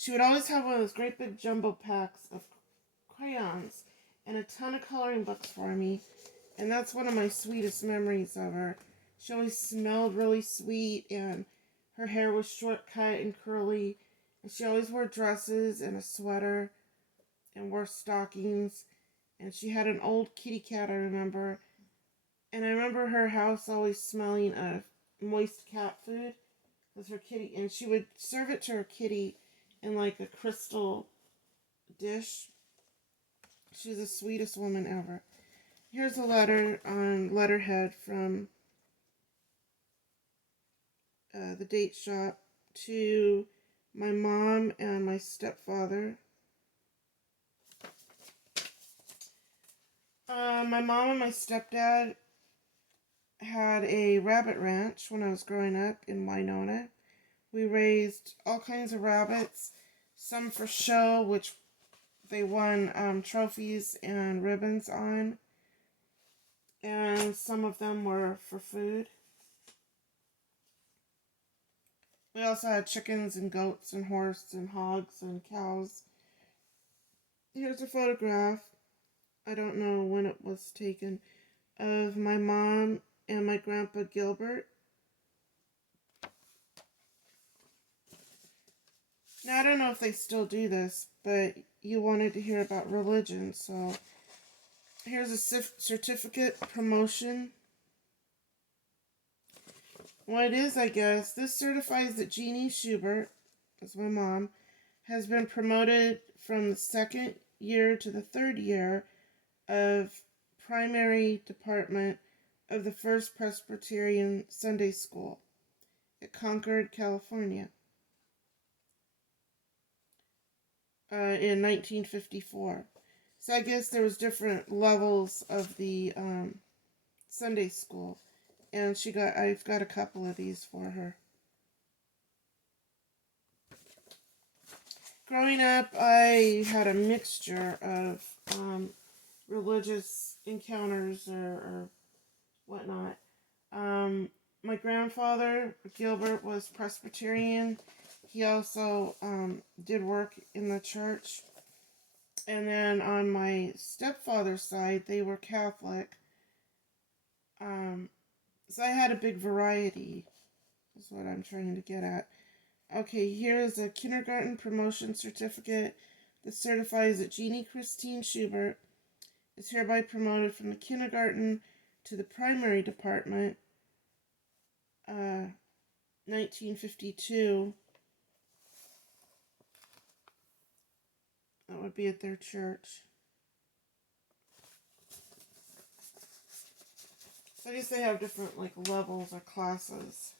She would always have one of those great big jumbo packs of crayons and a ton of coloring books for me. And that's one of my sweetest memories of her. She always smelled really sweet, and her hair was short cut and curly. And she always wore dresses and a sweater and wore stockings. And she had an old kitty cat, I remember. And I remember her house always smelling of moist cat food with her kitty. And she would serve it to her kitty in like a crystal dish. She was the sweetest woman ever. Here's a letter on letterhead from the date shop to my mom and my stepfather. My mom and my stepdad had a rabbit ranch when I was growing up in Winona. We raised all kinds of rabbits, some for show, which they won trophies and ribbons on, and some of them were for food. We also had chickens and goats and horses and hogs and cows. Here's a photograph, I don't know when it was taken, of my mom and my grandpa Gilbert. Now, I don't know if they still do this, but you wanted to hear about religion, so here's a certificate promotion. What it is, I guess, this certifies that Jeannie Schubert, that's my mom, has been promoted from the second year to the third year of primary department of the First Presbyterian Sunday School at Concord, California, in 1954. So I guess there was different levels of the Sunday school, and I've got a couple of these for her. Growing up, I had a mixture of religious encounters or whatnot. My grandfather, Gilbert, was Presbyterian. He also did work in the church. And then on my stepfather's side, they were Catholic. So I had a big variety, is what I'm trying to get at. Okay, here is a kindergarten promotion certificate that certifies that Jeannie Christine Schubert is hereby promoted from the kindergarten to the primary department, 1952. That would be at their church. So I guess they have different like levels or classes.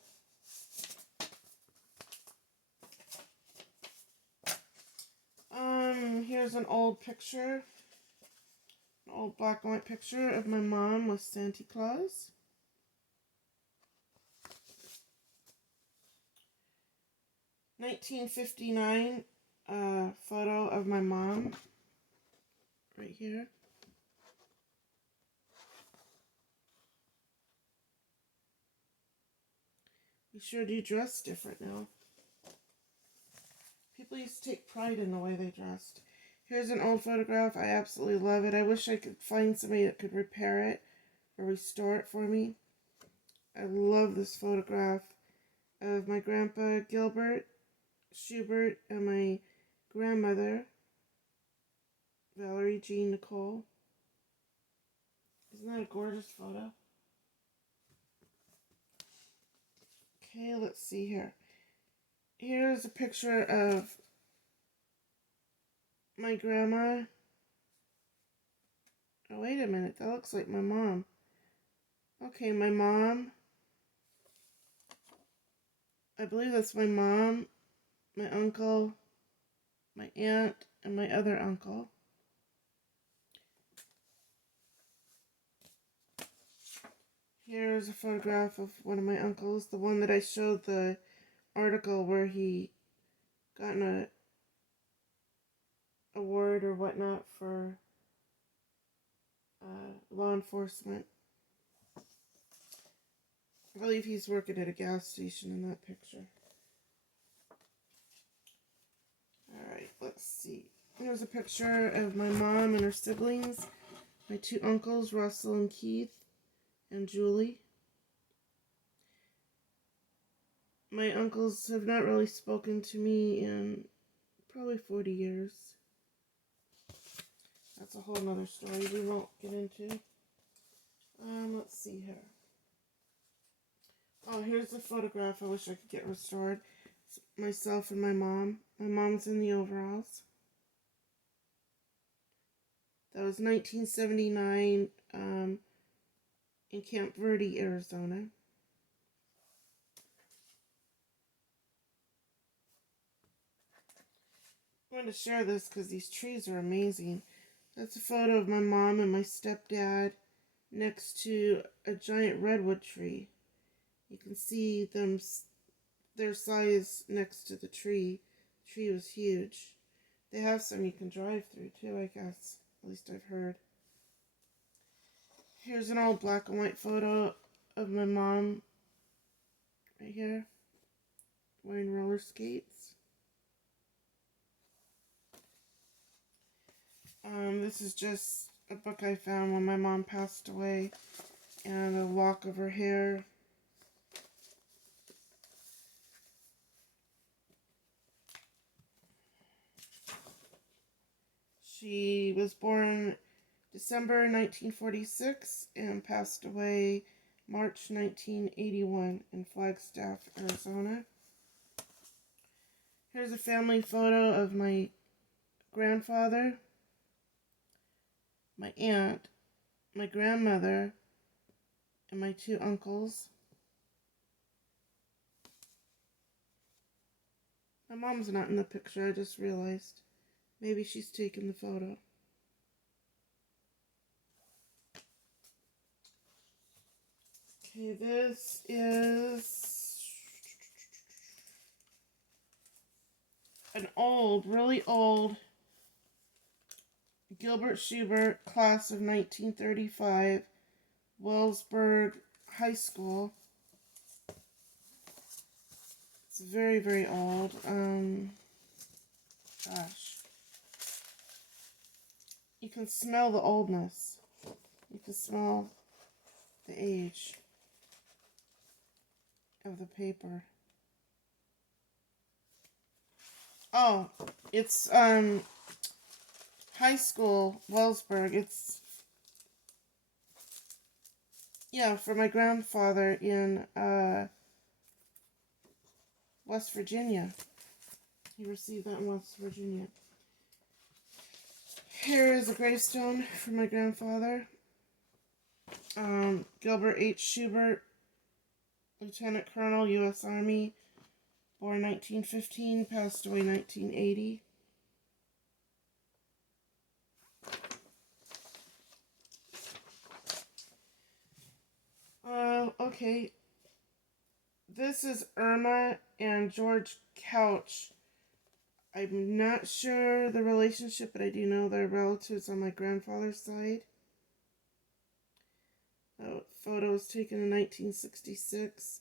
Here's an old picture, an old black and white picture of my mom with Santa Claus. (1959) photo of my mom right here. We sure do dress different now. People used to take pride in the way they dressed. Here's an old photograph. I absolutely love it. I wish I could find somebody that could repair it or restore it for me. I love this photograph of my grandpa Gilbert Schubert and my grandmother Valerie Jean Nicole. Isn't that a gorgeous photo? Okay, let's see here. Here's a picture of my grandma. Oh, wait a minute. That looks like my mom. Okay, my mom. I believe that's my mom, my uncle, my aunt, and my other uncle. Here's a photograph of one of my uncles, the one that I showed the article where he got an award or whatnot for law enforcement. I believe he's working at a gas station in that picture. Here's a picture of my mom and her siblings, my two uncles, Russell and Keith, and Julie. My uncles have not really spoken to me in probably 40 years. That's a whole nother story we won't get into. Let's see here. Oh, here's the photograph I wish I could get restored. It's myself and my mom. My mom's in the overalls. That was 1979 in Camp Verde, Arizona. I wanted to share this because these trees are amazing. That's a photo of my mom and my stepdad next to a giant redwood tree. You can see them, their size next to the tree. The tree was huge. They have some you can drive through too, I guess. At least I've heard. Here's an old black and white photo of my mom right here wearing roller skates. This is just a book I found when my mom passed away, and a lock of her hair. She was born December 1946 and passed away March 1981 in Flagstaff, Arizona. Here's a family photo of my grandfather, my aunt, my grandmother, and my two uncles. My mom's not in the picture, I just realized. Maybe she's taken the photo. Okay, this is an old, really old Gilbert Schubert, class of 1935, Wellsburg High School. It's very, very old. Gosh. You can smell the oldness. You can smell the age of the paper. Oh, it's high school, Wellsburg. It's, yeah, for my grandfather in West Virginia. He received that in West Virginia. Here is a gravestone for my grandfather. Gilbert H. Schubert, Lieutenant Colonel, U.S. Army, born 1915, passed away 1980. Okay. This is Irma and George Couch. I'm not sure the relationship, but I do know they're relatives on my grandfather's side. Photo was taken in 1966,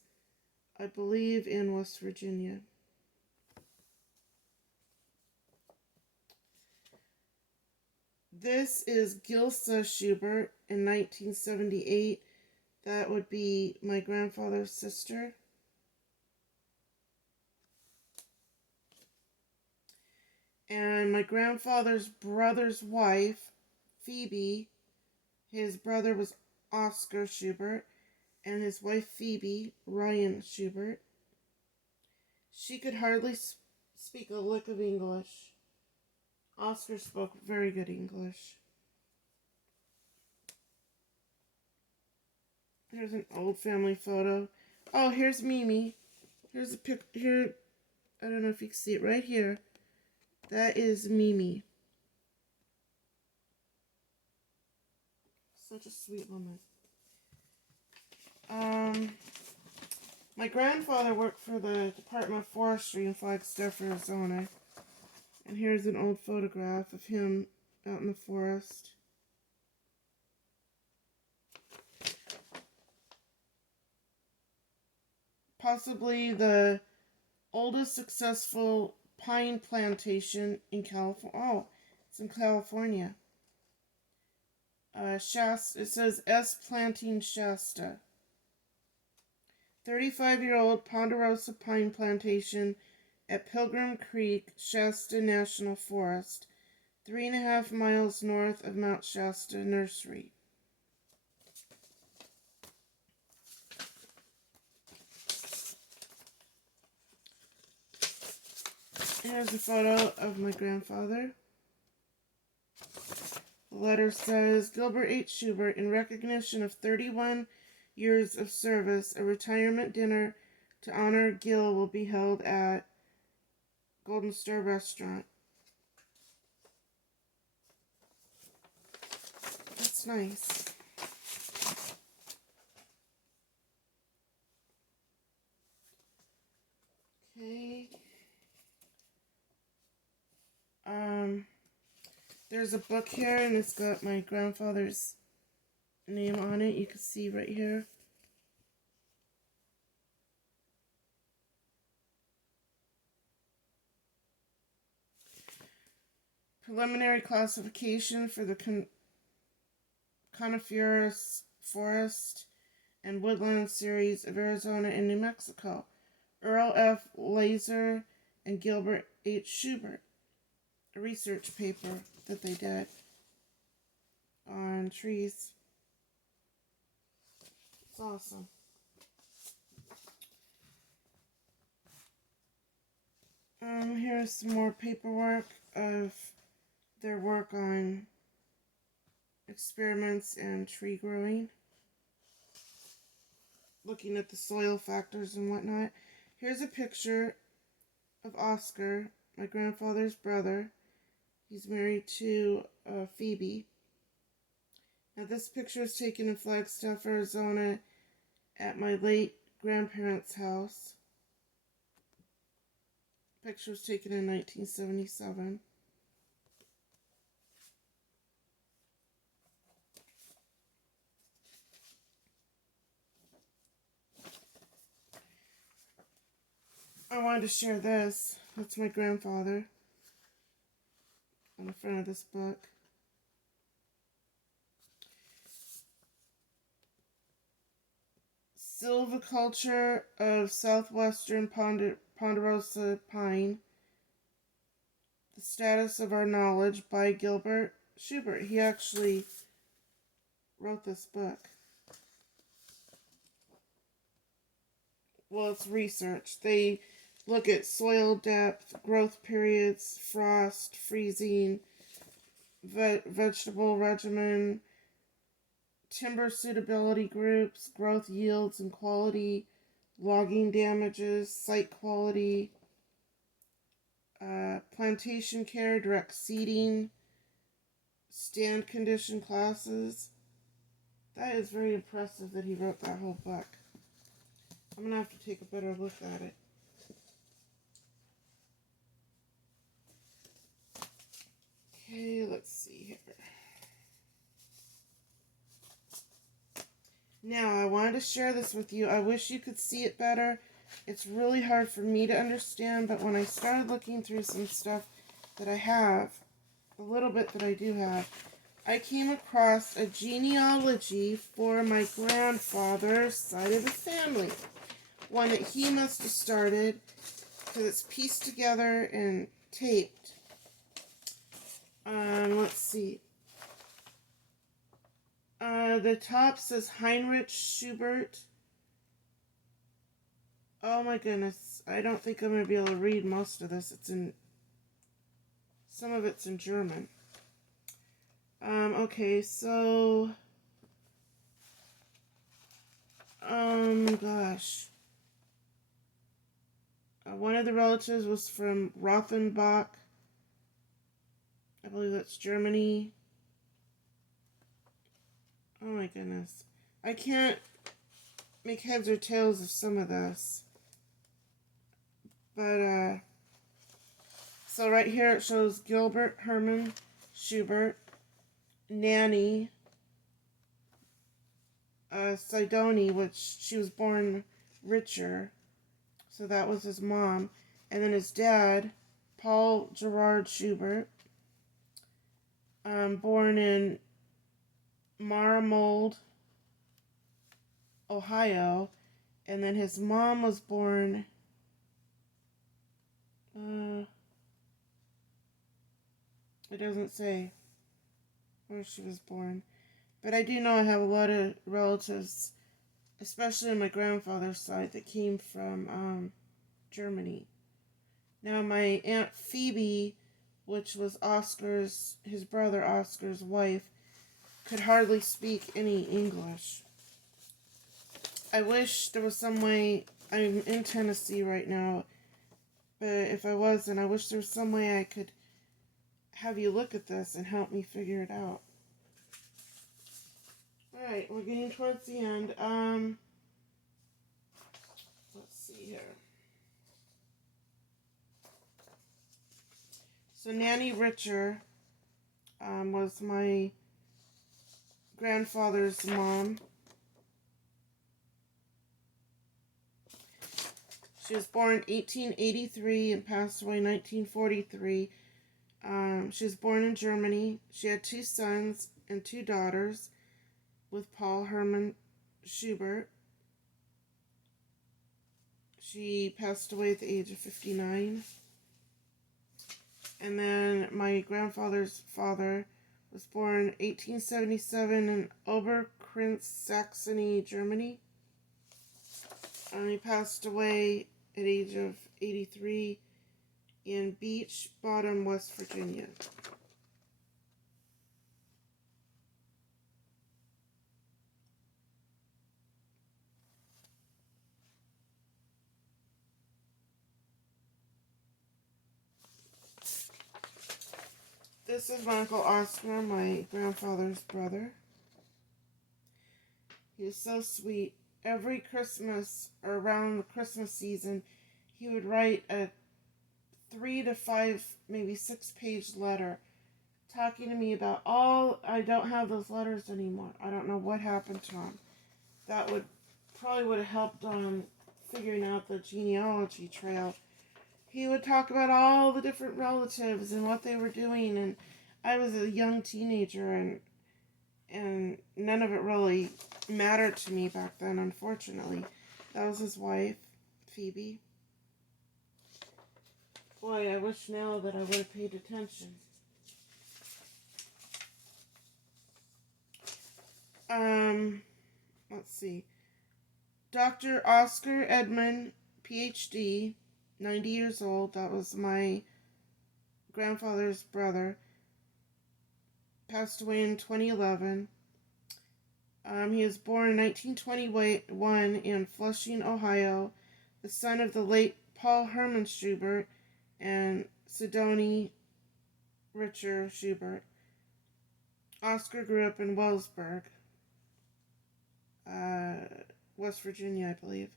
I believe in West Virginia. This is Gilsa Schubert in 1978. That would be my grandfather's sister. And my grandfather's brother's wife, Phoebe, his brother was Oscar Schubert, and his wife Phoebe, Ryan Schubert. She could hardly speak a lick of English. Oscar spoke very good English. Here's an old family photo. Oh, here's Mimi. Here's a pic. Here, I don't know if you can see it right here. That is Mimi. Such a sweet woman. My grandfather worked for the Department of Forestry in Flagstaff, Arizona. And here's an old photograph of him out in the forest. Possibly the oldest successful pine plantation in California. Oh, It's in California. Shasta, it says S. Planting Shasta. 35-year-old Ponderosa Pine Plantation at Pilgrim Creek, Shasta National Forest, 3.5 miles north of Mount Shasta Nursery. Here's a photo of my grandfather. The letter says, Gilbert H. Schubert, in recognition of 31 years of service, a retirement dinner to honor Gil will be held at Golden Star Restaurant. That's nice. Okay. There's a book here, and it's got my grandfather's name on it. You can see right here. Preliminary classification for the coniferous forest and woodland series of Arizona and New Mexico. Earl F. Laser and Gilbert H. Schubert. A research paper that they did on trees. It's awesome. Here's some more paperwork of their work on experiments and tree growing. Looking at the soil factors and whatnot. Here's a picture of Oscar, my grandfather's brother. He's married to Phoebe. Now this picture is taken in Flagstaff, Arizona at my late grandparents' house. Picture was taken in 1977. I wanted to share this. That's my grandfather on the front of this book. Silviculture of Southwestern Ponderosa Pine. The Status of Our Knowledge by Gilbert Schubert. He actually wrote this book. Well, it's research. They look at soil depth, growth periods, frost, freezing, vegetable regimen, timber suitability groups, growth yields and quality, logging damages, site quality, plantation care, direct seeding, stand condition classes. That is very impressive that he wrote that whole book. I'm going to have to take a better look at it. Okay, let's see here. Now, I wanted to share this with you. I wish you could see it better. It's really hard for me to understand, but when I started looking through some stuff that I have, a little bit that I do have, I came across a genealogy for my grandfather's side of the family. One that he must have started, because it's pieced together and taped. Let's see. The top says Heinrich Schubert. Oh my goodness. I don't think I'm going to be able to read most of this. Some of it's in German. Okay, so... gosh. One of the relatives was from Rothenbach. I believe that's Germany. Oh my goodness. I can't make heads or tails of some of this. But, so right here it shows Gilbert Hermann Schubert, Nanny, Sidoni, which she was born Richer, so that was his mom. And then his dad, Paul Gerard Schubert, born in Marmold, Ohio, and then his mom was born. It doesn't say where she was born, but I do know I have a lot of relatives, especially on my grandfather's side, that came from Germany. Now, my Aunt Phoebe, which was his brother Oscar's wife, could hardly speak any English. I wish there was some way. I'm in Tennessee right now, but if I wasn't, I wish there was some way I could have you look at this and help me figure it out. Alright, we're getting towards the end. Let's see here. So Nanny Richer was my grandfather's mom. She was born 1883 and passed away 1943. She was born in Germany. She had 2 sons and 2 daughters with Paul Hermann Schubert. She passed away at the age of 59. And then my grandfather's father was born 1877 in Oberkreuz, Saxony, Germany. He passed away at the age of 83 in Beach Bottom, West Virginia. This is my Uncle Oscar, my grandfather's brother. He was so sweet. Every Christmas, or around the Christmas season, he would write a 3 to 5, maybe 6-page letter talking to me about I don't have those letters anymore. I don't know what happened to them. That would have helped on figuring out the genealogy trail. He would talk about all the different relatives and what they were doing, and I was a young teenager, and none of it really mattered to me back then, unfortunately. That was his wife, Phoebe. Boy, I wish now that I would have paid attention. Let's see. Dr. Oscar Edmund, PhD, 90 years old. That was my grandfather's brother. Passed away in 2011. He was born in 1921 in Flushing, Ohio, the son of the late Paul Hermann Schubert and Sidonie Richer Schubert. Oscar grew up in Wellsburg, West Virginia, I believe.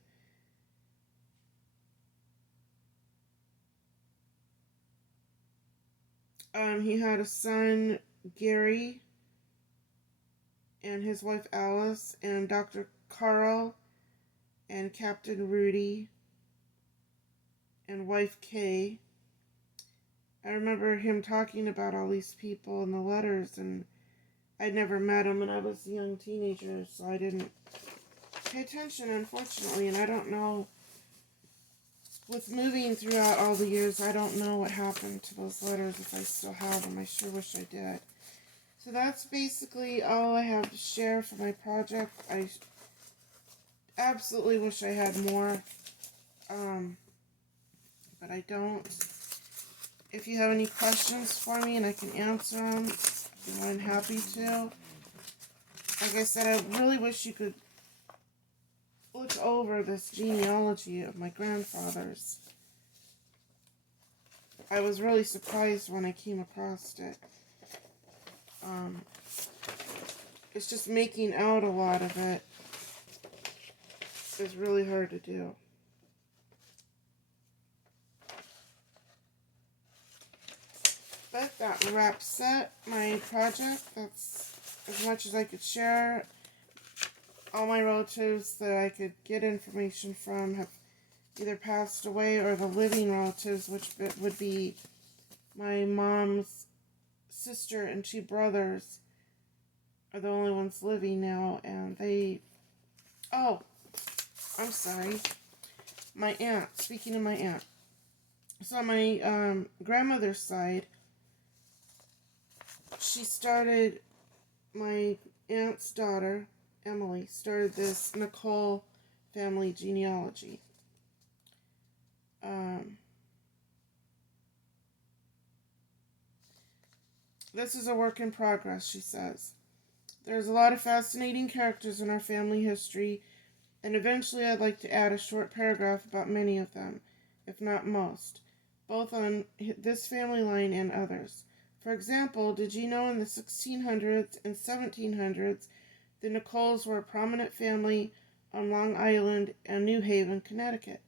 He had a son, Gary, and his wife Alice, and Dr. Carl, and Captain Rudy, and wife Kay. I remember him talking about all these people in the letters, and I'd never met him, and I was a young teenager, so I didn't pay attention, unfortunately, and I don't know, with moving throughout all the years, I don't know what happened to those letters, if I still have them. I sure wish I did. So that's basically all I have to share for my project. I absolutely wish I had more, but I don't. If you have any questions for me and I can answer them, I'm happy to. Like I said, I really wish you could look over this genealogy of my grandfathers. I was really surprised when I came across it. It's just making out a lot of it is really hard to do. But that wraps up my project. That's as much as I could share. All my relatives that I could get information from have either passed away, or the living relatives, which would be my mom's sister and two brothers are the only ones living now, and oh, I'm sorry. My aunt, speaking of my aunt. So on my grandmother's side, my aunt's daughter, Emily, started this Nicole family genealogy. This is a work in progress, she says. There's a lot of fascinating characters in our family history, and eventually I'd like to add a short paragraph about many of them, if not most, both on this family line and others. For example, did you know in the 1600s and 1700s the Nicoles were a prominent family on Long Island and New Haven, Connecticut?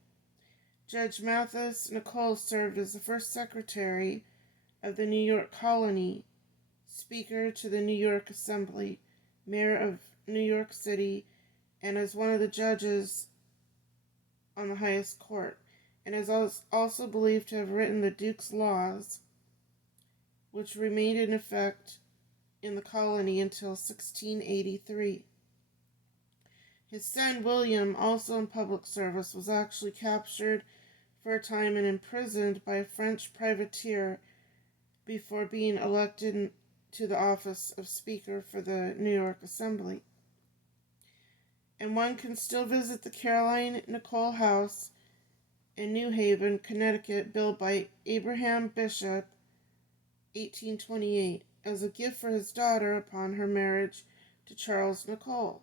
Judge Mathis Nicole served as the first secretary of the New York Colony, Speaker to the New York Assembly, Mayor of New York City, and as one of the judges on the highest court, and is also believed to have written the Duke's Laws, which remained in effect in the colony until 1683. His son William, also in public service, was actually captured for a time and imprisoned by a French privateer before being elected to the office of Speaker for the New York Assembly. And one can still visit the Caroline Nicole House in New Haven, Connecticut, built by Abraham Bishop, 1828, as a gift for his daughter upon her marriage to Charles Nicole.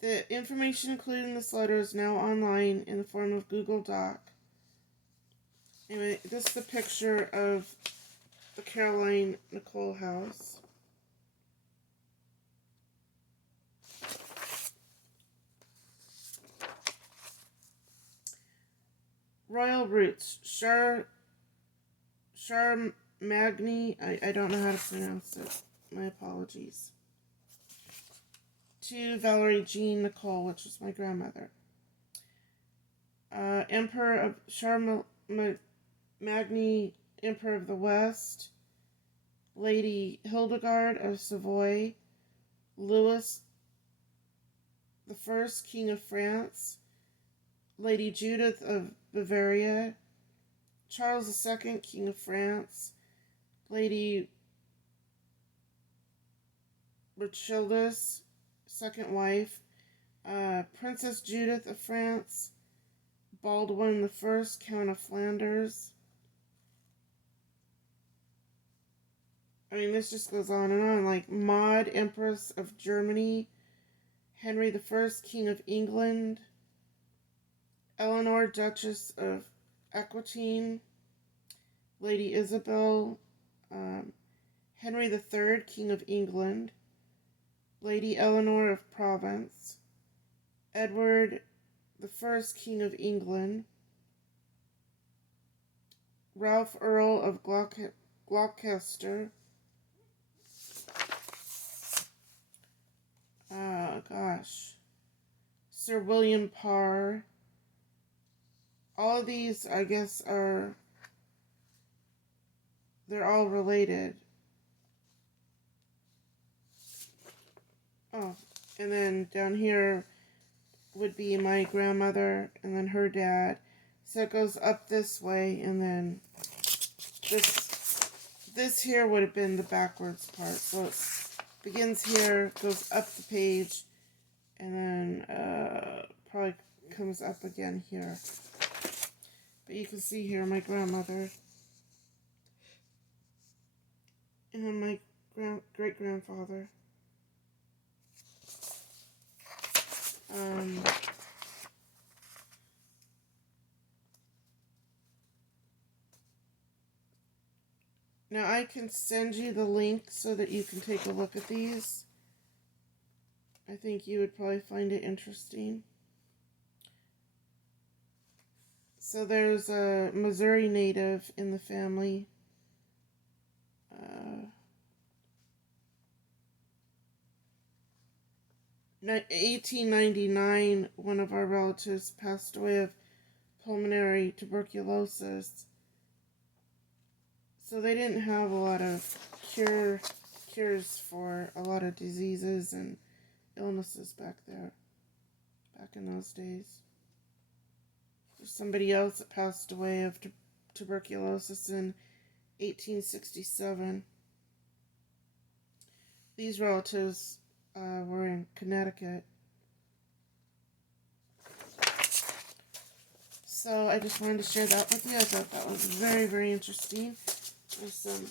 The information included in this letter is now online in the form of Google Doc. Anyway, this is the picture of the Caroline Nicole house. Royal roots. Magni. I don't know how to pronounce it. My apologies. To Valerie Jean Nicole, which was my grandmother. Emperor of Magni, Emperor of the West. Lady Hildegard of Savoy. Louis I, King of France. Lady Judith of Bavaria. Charles II, King of France. Lady Rochildis, second wife. Princess Judith of France. Baldwin I, Count of Flanders. I mean, this just goes on and on. Like Maud, Empress of Germany. Henry I, King of England. Eleanor, Duchess of Aquitaine. Lady Isabel. Henry III, King of England. Lady Eleanor of Provence. Edward I, King of England. Ralph, Earl of Gloucester. Sir William Parr. All of these, I guess, they're all related. Oh, and then down here would be my grandmother, and then her dad. So it goes up this way, and then this here would have been the backwards part. So it begins here, goes up the page, and then probably comes up again here. But you can see here my grandmother, and then my great-grandfather. Now I can send you the link so that you can take a look at these. I think you would probably find it interesting. So there's a Missouri native in the family. 1899, one of our relatives passed away of pulmonary tuberculosis. So they didn't have a lot of cures for a lot of diseases and illnesses back in those days. There's somebody else that passed away of tuberculosis in 1867. These relatives were in Connecticut. So I just wanted to share that with you. I thought that was very, very interesting. There's some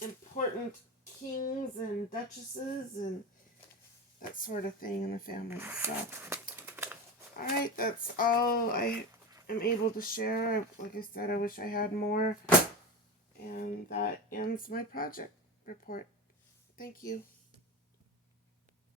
important kings and duchesses and that sort of thing in the family. So, alright, that's all I am able to share. Like I said, I wish I had more. And that ends my project report. Thank you.